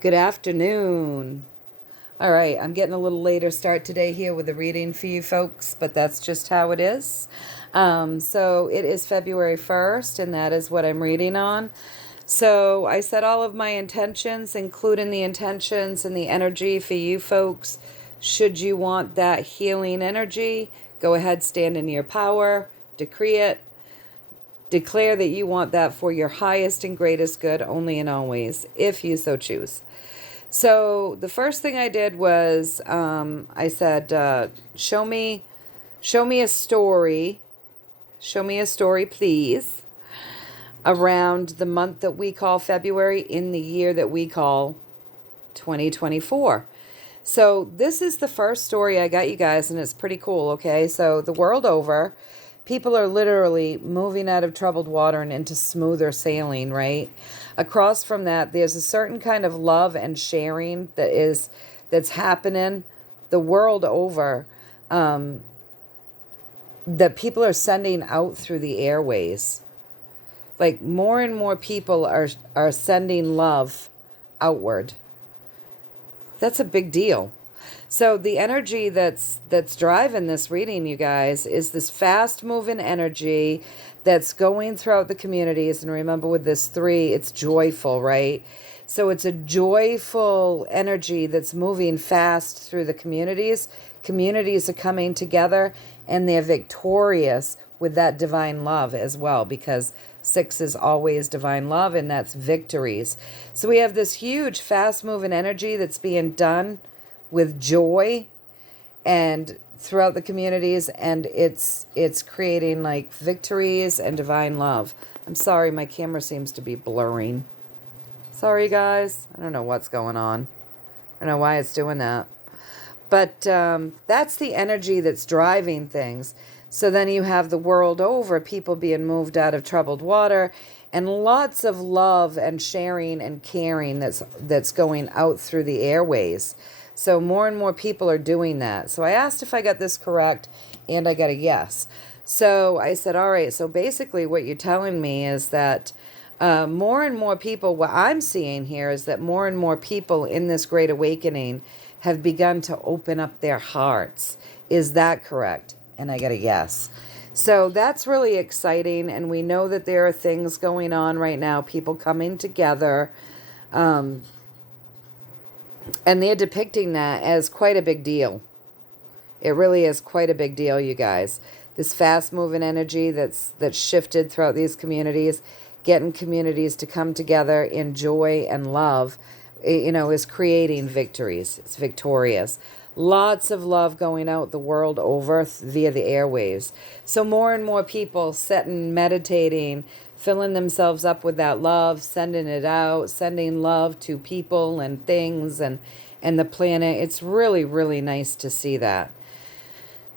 Good afternoon. All right, I'm getting a little later start today here with a reading for you folks, but that's just how it is. So it is February 1st, and that is what I'm reading on. So I set all of my intentions, including the intentions and the energy for you folks. Should you want that healing energy, go ahead, stand in your power, decree it, declare that you want that for your highest and greatest good only and always, if you so choose. So the first thing I did was I said, show me a story. Show me a story, please, around the month that we call February in the year that we call 2024. So this is the first story I got you guys, and it's pretty cool, okay? So the world over, people are literally moving out of troubled water and into smoother sailing, right? Across from that, there's a certain kind of love and sharing that's happening the world over, that people are sending out through the airways. Like more and more people are sending love outward. That's a big deal. So the energy that's driving this reading, you guys, is this fast moving energy that's going throughout the communities. And remember, with this 3, it's joyful, right? So it's a joyful energy that's moving fast through the communities. Communities are coming together and they're victorious with that divine love as well, because 6 is always divine love, and that's victories. So we have this huge fast moving energy that's being done with joy and throughout the communities, and it's creating like victories and divine love. I'm sorry, my camera seems to be blurring. Sorry guys, I don't know what's going on. I don't know why it's doing that. But that's the energy that's driving things. So then you have the world over, people being moved out of troubled water, and lots of love and sharing and caring that's going out through the airways. So more and more people are doing that. So I asked if I got this correct, and I got a yes. So I said, all right, so basically what you're telling me is that more and more people, what I'm seeing here is that more and more people in this great awakening have begun to open up their hearts. Is that correct? And I got a yes. So that's really exciting. And we know that there are things going on right now, people coming together. And they're depicting that as quite a big deal. It really is quite a big deal, you guys. This fast-moving energy that's shifted throughout these communities, getting communities to come together in joy and love, is creating victories. It's victorious. Lots of love going out the world over via the airwaves. So more and more people sitting, meditating, filling themselves up with that love, sending it out, sending love to people and things and the planet. It's really, really nice to see that.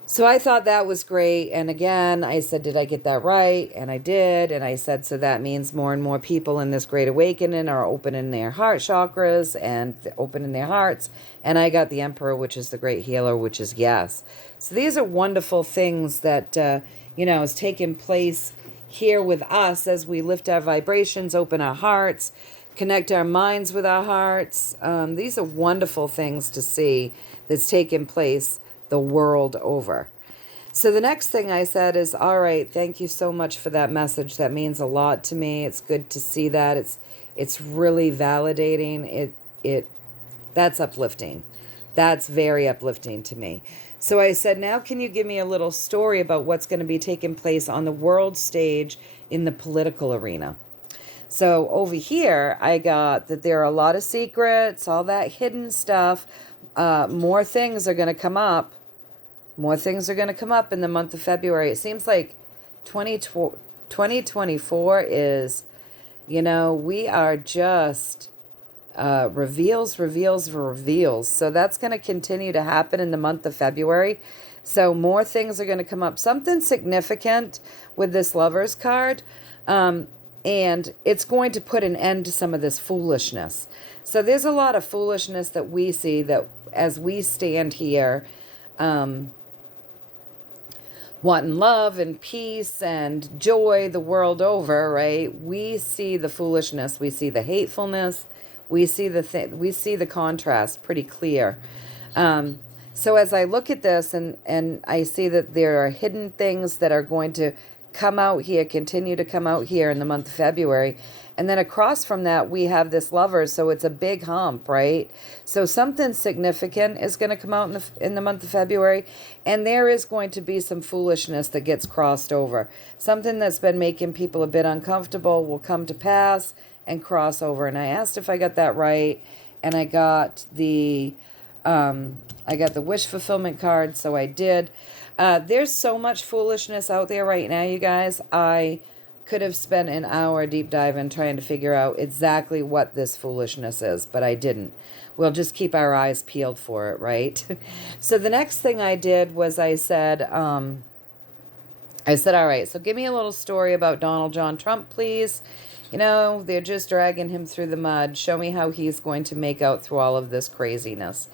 So I thought that was great. And again, I said, did I get that right? And I did. And I said, so that means more and more people in this great awakening are opening their heart chakras and opening their hearts. And I got the Emperor, which is the great healer, which is yes. So these are wonderful things that, is taking place here with us as we lift our vibrations, open our hearts, connect our minds with our hearts. These are wonderful things to see that's taking place the world over. So the next thing I said is, all right, thank you so much for that message. That means a lot to me. It's good to see that. It's really validating. That's uplifting. That's very uplifting to me. So I said, now can you give me a little story about what's going to be taking place on the world stage in the political arena? So over here, I got that there are a lot of secrets, all that hidden stuff. More things are going to come up. More things are going to come up in the month of February. It seems like 2024 is, we are just reveals. So that's going to continue to happen in the month of February. So more things are going to come up. Something significant with this Lover's card. And it's going to put an end to some of this foolishness. So there's a lot of foolishness that we see that as we stand here, wanting love and peace and joy the world over, right? We see the foolishness. We see the hatefulness. We see the contrast pretty clear. So as I look at this and I see that there are hidden things that are going to come out here, continue to come out here in the month of February. And then across from that, we have this Lovers, so it's a big hump, right? So something significant is going to come out in the month of February, and there is going to be some foolishness that gets crossed over. Something that's been making people a bit uncomfortable will come to pass and cross over. And I asked if I got that right, and I got the wish fulfillment card, so I did. There's so much foolishness out there right now, you guys. I could have spent an hour deep diving trying to figure out exactly what this foolishness is, but I didn't. We'll just keep our eyes peeled for it, right? So the next thing I did was I said, all right, so give me a little story about Donald John Trump, please. You know, they're just dragging him through the mud. Show me how he's going to make out through all of this craziness.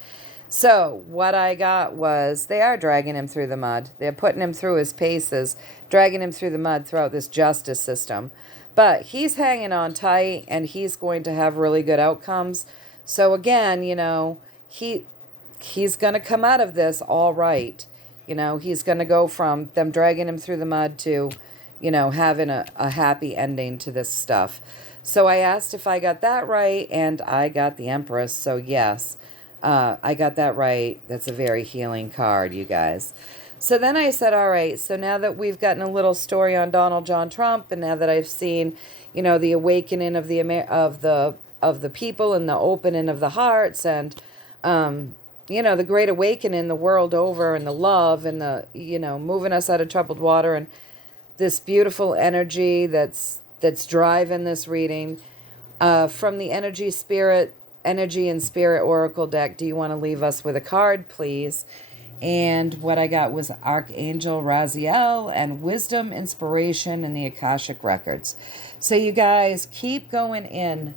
So what I got was they are dragging him through the mud. They're putting him through his paces, dragging him through the mud throughout this justice system. But he's hanging on tight, and he's going to have really good outcomes. So again, you know, he's going to come out of this all right. You know, he's going to go from them dragging him through the mud to, you know, having a happy ending to this stuff. So I asked if I got that right, and I got the Empress. So yes. I got that right. That's a very healing card, you guys. So then I said, all right, so now that we've gotten a little story on Donald John Trump, and now that I've seen, you know, the awakening of the people and the opening of the hearts, and you know, the great awakening the world over, and the love, and the, you know, moving us out of troubled water, and this beautiful energy that's driving this reading from the energy and spirit oracle deck. Do you want to leave us with a card, please? And what I got was Archangel Raziel and wisdom, inspiration, and the Akashic records. So you guys keep going inward,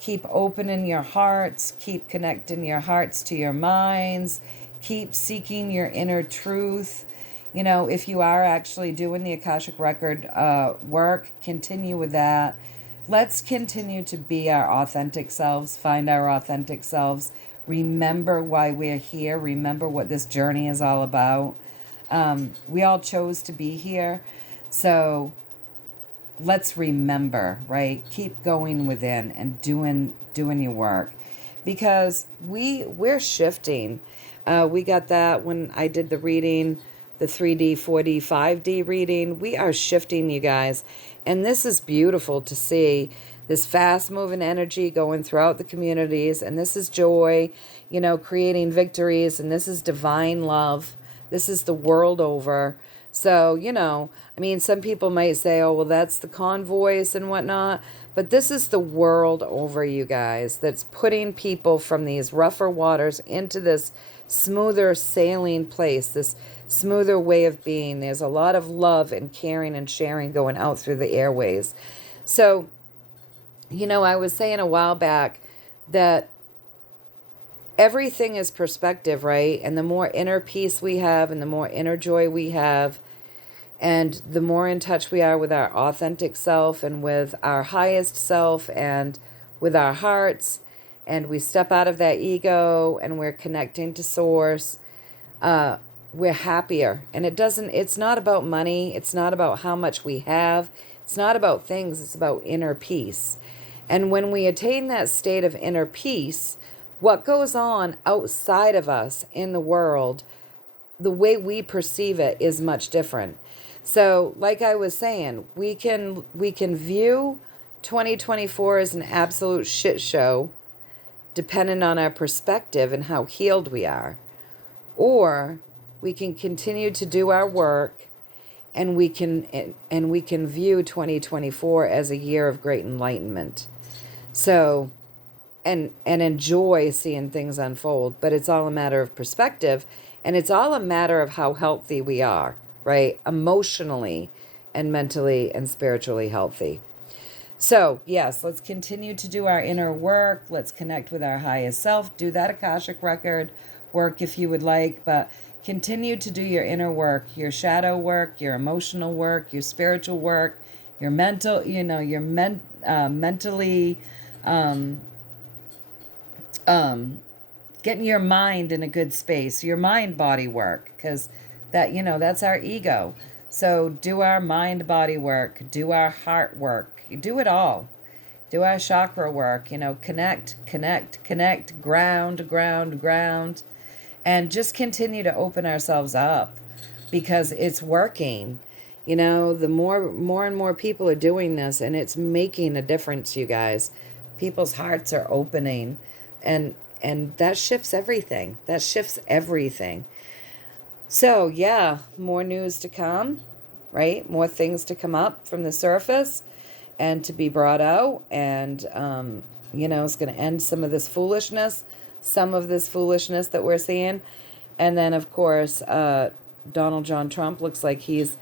keep opening your hearts, keep connecting your hearts to your minds, keep seeking your inner truth. You know, if you are actually doing the Akashic record work, continue with that. Let's continue to be our authentic selves, find our authentic selves, remember why we're here, remember what this journey is all about. We all chose to be here, so let's remember, right? Keep going within and doing your work, because we're shifting. We got that when I did the reading, the 3D, 4D, 5D reading. We are shifting, you guys. And this is beautiful to see, this fast-moving energy going throughout the communities. And this is joy, you know, creating victories. And this is divine love. This is the world over. So, you know, I mean, some people might say, oh, well, that's the convoys and whatnot. But this is the world over, you guys, that's putting people from these rougher waters into this smoother sailing place, this smoother way of being. There's a lot of love and caring and sharing going out through the airways. So, you know, I was saying a while back that everything is perspective, right? And the more inner peace we have, and the more inner joy we have, and the more in touch we are with our authentic self and with our highest self and with our hearts, and we step out of that ego and we're connecting to source, we're happier. And it's not about money. It's not about how much we have. It's not about things. It's about inner peace. And when we attain that state of inner peace, what goes on outside of us in the world, the way we perceive it is much different. So like I was saying, we can view 2024 as an absolute shit show, depending on our perspective and how healed we are. Or we can continue to do our work, and we can view 2024 as a year of great enlightenment. So, and enjoy seeing things unfold. But it's all a matter of perspective, and it's all a matter of how healthy we are, right? Emotionally and mentally and spiritually healthy. So, yes, let's continue to do our inner work. Let's connect with our highest self. Do that Akashic record work if you would like, but continue to do your inner work, your shadow work, your emotional work, your spiritual work, your mental, you know, your mentally getting your mind in a good space, your mind body work, because that, that's our ego. So do our mind body work, do our heart work, do it all. Do our chakra work, connect, connect, connect, ground, ground, ground, and just continue to open ourselves up because it's working. The more and more people are doing this, and it's making a difference, you guys. People's hearts are opening, and that shifts everything. That shifts everything. So, yeah, more news to come, right? More things to come up from the surface and to be brought out. And, it's going to end some of this foolishness that we're seeing. And then, of course, Donald John Trump looks like he's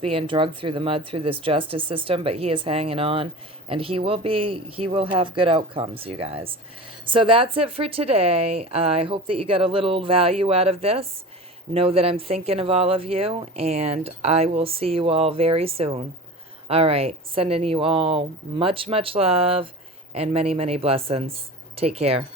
being dragged through the mud through this justice system, but he is hanging on, and he will have good outcomes, you guys. So that's it for today. I hope that you got a little value out of this. Know that I'm thinking of all of you, and I will see you all very soon. All right, sending you all much, much love and many, many blessings. Take care.